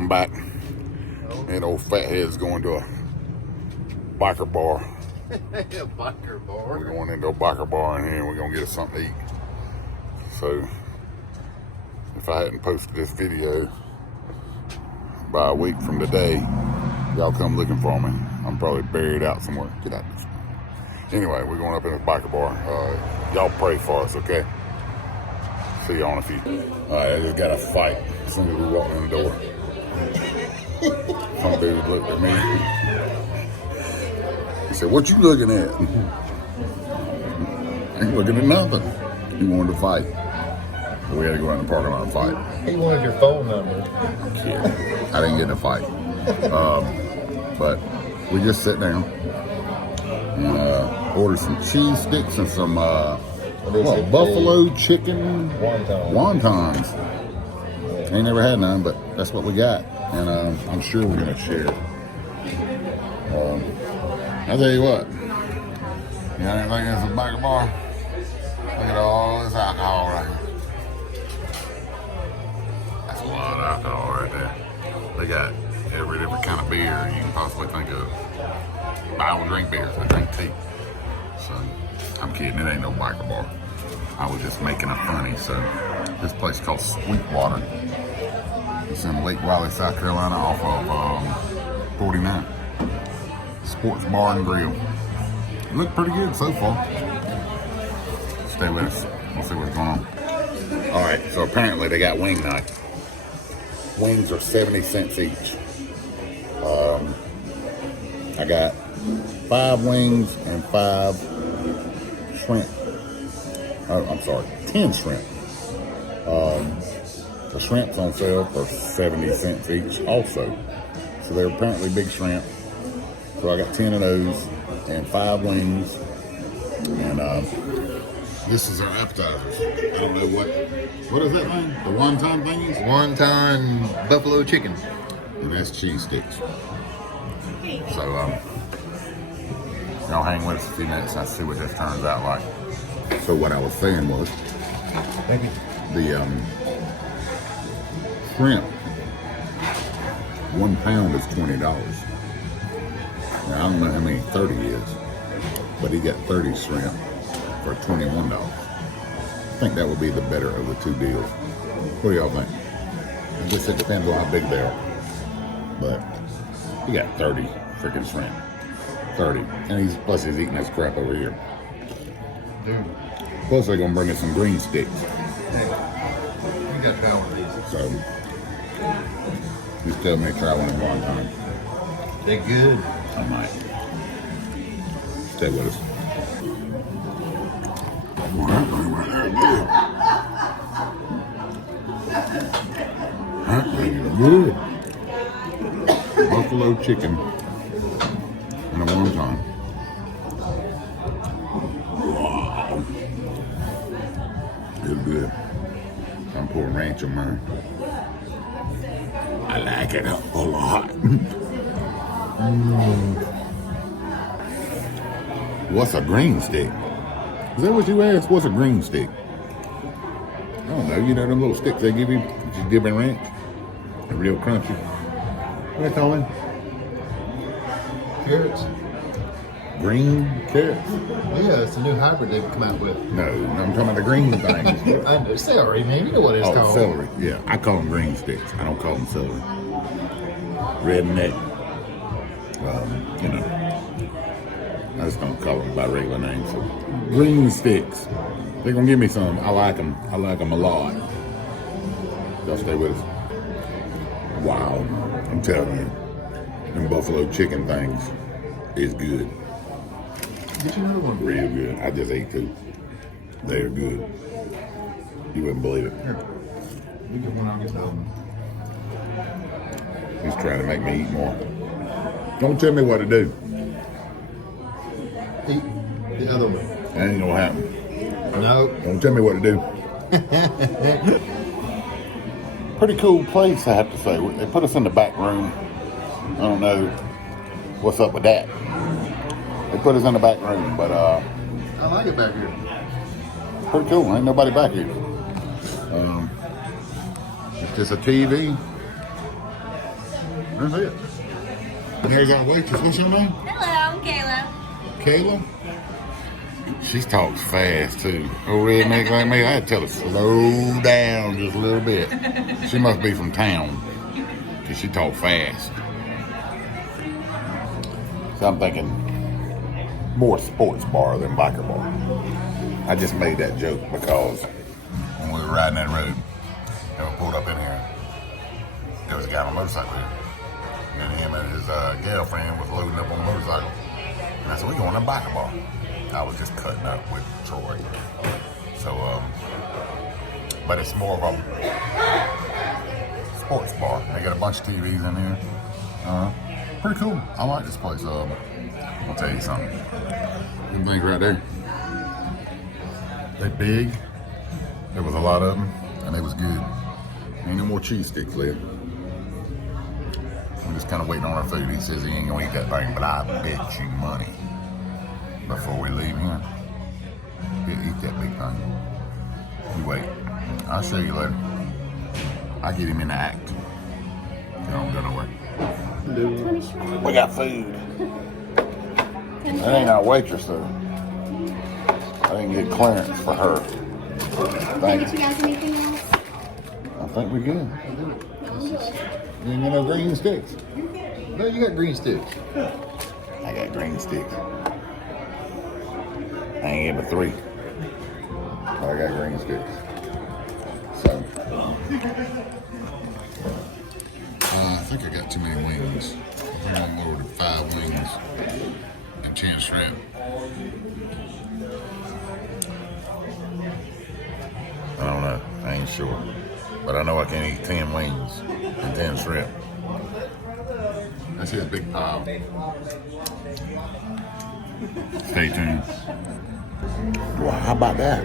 welcome back. And old fathead's going to a biker bar. A biker bar? We're going into a biker bar in here and we're going to get us something to eat. So, if I hadn't posted this video by a week from today, y'all come looking for me. I'm probably buried out somewhere. Get out of this. Anyway, we're going up in a biker bar. Y'all pray for us, okay? See y'all in a few. Alright, I just got a fight as soon as we walked in the door. Some dude looked at me. He said, "What you looking at?" I ain't looking at nothing. He wanted to fight. So we had to go out in the parking lot and fight. He wanted your phone number. I'm kidding. I didn't get in a fight. But we just sat down and ordered some cheese sticks and some buffalo chicken wontons. Ain't never had none, but that's what we got. And I'm sure we're going to share it. I'll tell you what. You got anything in some biker bar? Look at all this alcohol right here. That's a lot of alcohol right there. They got every different kind of beer you can possibly think of. I don't drink beers, I drink tea. So, I'm kidding, it ain't no biker bar. I was just making it funny. So, this place is called SweetWater. It's in Lake Wylie, South Carolina, off of 49. Sports bar and grill. It looked pretty good so far. Stay with us. We'll see what's going on. All right, so apparently they got wing night. Wings are 70 cents each. I got 5 wings and 5 shrimp. Oh, I'm sorry, 10 shrimp. The shrimp's on sale for 70 cents each also. So they're apparently big shrimp. So I got 10 of those and 5 wings. And this is our appetizers. I don't know what is that thing? The wonton thingies? Wonton buffalo chicken. And that's cheese sticks. So y'all hang with us a few minutes and I'll see what this turns out like. So what I was saying was, Thank you. the shrimp, 1 pound is $20. Now I don't know how many 30 is, but he got 30 shrimp for $21. I think that would be the better of the two deals. What do y'all think? I guess it depends on how big they are. But he got 30 freaking shrimp. 30. And plus he's eating this crap over here. Dude. Plus they're gonna bring us some green sticks. Hey, you got to try one of these. So he's telling me to try one at one time. They're good. I might. Stay with us. That thing is good. Buffalo chicken and a wonton. Wow. It's good. I'm pouring ranch on mine. I like it a lot. What's a green stick? Is that what you asked? What's a green stick? I don't know. You know them little sticks they give you? Just dip in ranch? They're real crunchy. What do they call them? Carrots. Green carrots? Yeah, it's a new hybrid they've come out with. No, I'm talking about the green things. I know, celery, man. You know what it's called. Celery. Yeah, I call them green sticks. I don't call them celery. Redneck. You know. I just don't call them by regular names. So, green sticks. They're gonna give me some. I like them. I like them a lot. Y'all stay with us. Wow, I'm telling you, them buffalo chicken things is good. Get you another one. Real good. I just ate 2. They're good. You wouldn't believe it. Here. You get one, I'll get the other one. He's trying to make me eat more. Don't tell me what to do. Eat the other one. That ain't gonna happen. No. Don't tell me what to do. Pretty cool place, I have to say. They put us in the back room. I don't know what's up with that. They put us in the back room, but I like it back here. pretty cool. Ain't nobody back here. It's just a TV, That's it. And there's our waitress. What's your name? Hello, I'm Kayla. Kayla? She talks fast too. A redneck like me, I had to tell her slow down just a little bit. She must be from town, because she talk fast. So I'm thinking more sports bar than biker bar. I just made that joke because when we were riding that road, and we pulled up in here, there was a guy on a motorcycle here. And him and his girlfriend was loading up on a motorcycle. And I said, we're going to a biker bar. I was just cutting up with Troy. So, but it's more of a sports bar. They got a bunch of TVs in here. Pretty cool. I like this place. I'll tell you something. Them things right there. They big. There was a lot of them, and they was good. Ain't no more cheese sticks left. I'm just kind of waiting on our food. He says he ain't gonna eat that thing, but I bet you money before we leave here, he'll eat that big thing. You wait. I'll show you later. I'll get him in the act. You don't go nowhere. We got food. That ain't our waitress though. I didn't get clearance for her. Thank You you. guys anything else? I think we're good. You ain't got no green sticks. No, you got green sticks. I got green sticks. I ain't get but 3. But I got green sticks. So, I think I got too many wings. I think I'm over to 5 wings and 10 shrimp. I don't know. I ain't sure. But I know I can eat 10 wings and 10 shrimp. That's his big pile. Stay tuned. Well, how about that?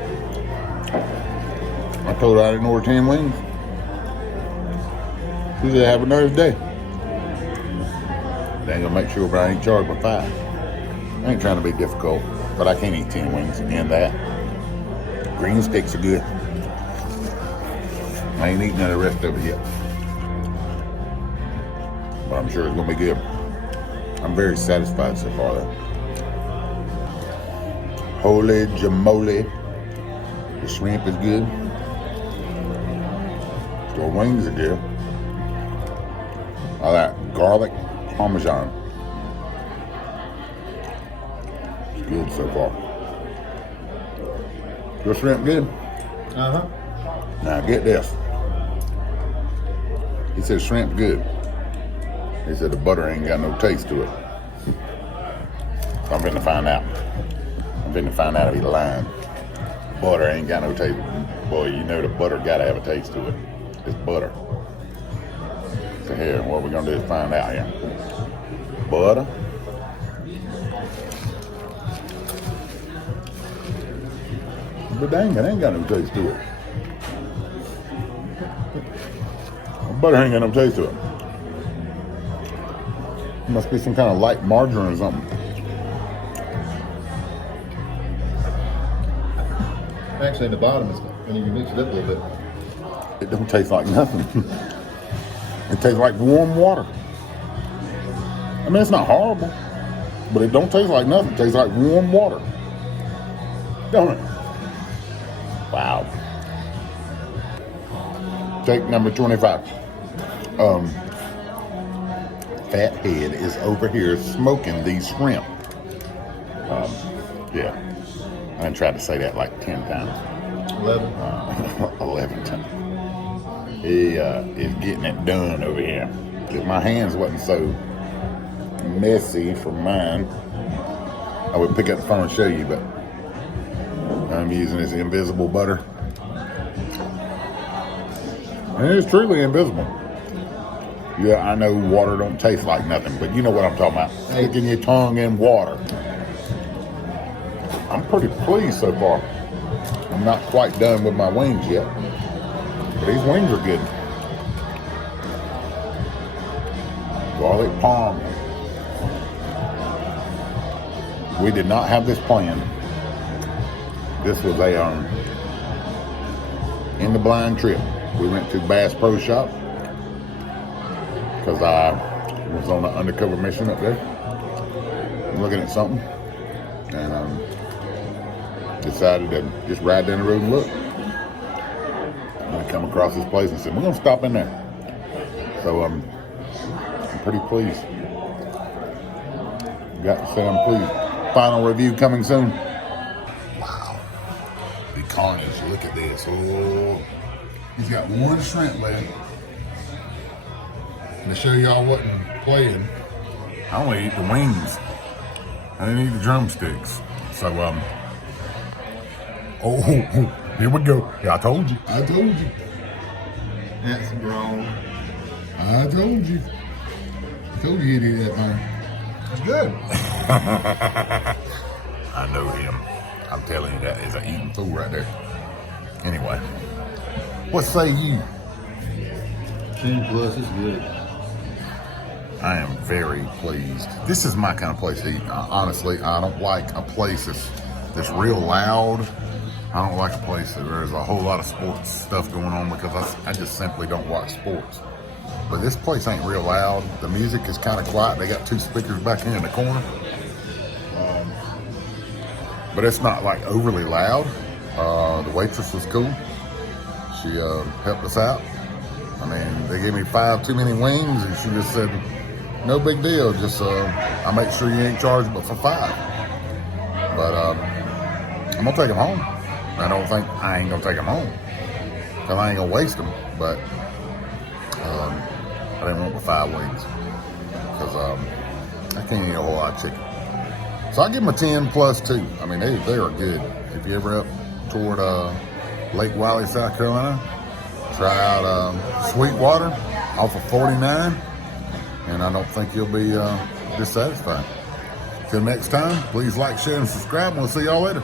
I told her I didn't order 10 wings. She said, have a nervous day. They ain't gonna make sure, but I ain't charged for 5. I ain't trying to be difficult, but I can't eat 10 wings and that. Green sticks are good. I ain't eating none of the rest of it yet. But I'm sure it's gonna be good. I'm very satisfied so far though. Holy jamoly. The shrimp is good. The wings are good. I like garlic parmesan. It's good so far. Your shrimp good? Uh-huh. Now get this. He said shrimp good. He said the butter ain't got no taste to it. So I'm finna find out. I'm finna find out if he's lying. Butter ain't got no taste. Boy, you know the butter gotta have a taste to it. It's butter. So here, what we're gonna do is find out here. Butter. But dang, it ain't got no taste to it. Butter ain't got no taste to it. It must be some kind of light margarine or something. Actually, in the bottom, is when you mix it up a little bit. It don't taste like nothing. It tastes like warm water. I mean, it's not horrible, but it don't taste like nothing. It tastes like warm water. Don't it? Wow. Take number 25. Fathead is over here smoking these shrimp. Yeah. I done tried to say that like 10 times. 11. 11 times. He is getting it done over here. If my hands wasn't so messy from mine, I would pick up the phone and show you, but I'm using this invisible butter. And it's truly invisible. Yeah, I know water don't taste like nothing, but you know what I'm talking about. Sticking your tongue in water. I'm pretty pleased so far. I'm not quite done with my wings yet. But these wings are good. Garlic parm. We did not have this planned. This was a in the blind trip. We went to Bass Pro Shop because I was on an undercover mission up there, looking at something, and decided to just ride down the road and look. And I come across this place and said, we're gonna stop in there. So I'm pretty pleased. Got to say I'm pleased. Final review coming soon. Wow. The carnage, look at this. Oh, he's got one shrimp left. And to show y'all wasn't playing, I only eat the wings. I didn't eat the drumsticks. So, oh, here we go. Yeah, I told you. That's wrong. I told you. I told you he'd eat that, man. It's good. I know him. I'm telling you, that is an eating fool right there. Anyway, what say you? 10 plus is good. I am very pleased. This is my kind of place to eat. Honestly, I don't like a place that's real loud. I don't like a place that there's a whole lot of sports stuff going on because I just simply don't watch sports. But this place ain't real loud. The music is kind of quiet. They got 2 speakers back here in the corner. But it's not like overly loud. The waitress was cool. She helped us out. I mean, they gave me 5 too many wings, and she just said, no big deal. Just I make sure you ain't charged but for 5. But I'm gonna take them home. I don't think I ain't gonna take them home because I ain't gonna waste them. But I didn't want the 5 wings because I can't eat a whole lot of chicken. So I give them a 10 plus 2. I mean, they are good. If you ever up toward Lake Wylie, South Carolina, try out SweetWater off of 49, and I don't think you'll be dissatisfied. Till next time, please like, share, and subscribe, and we'll see y'all later.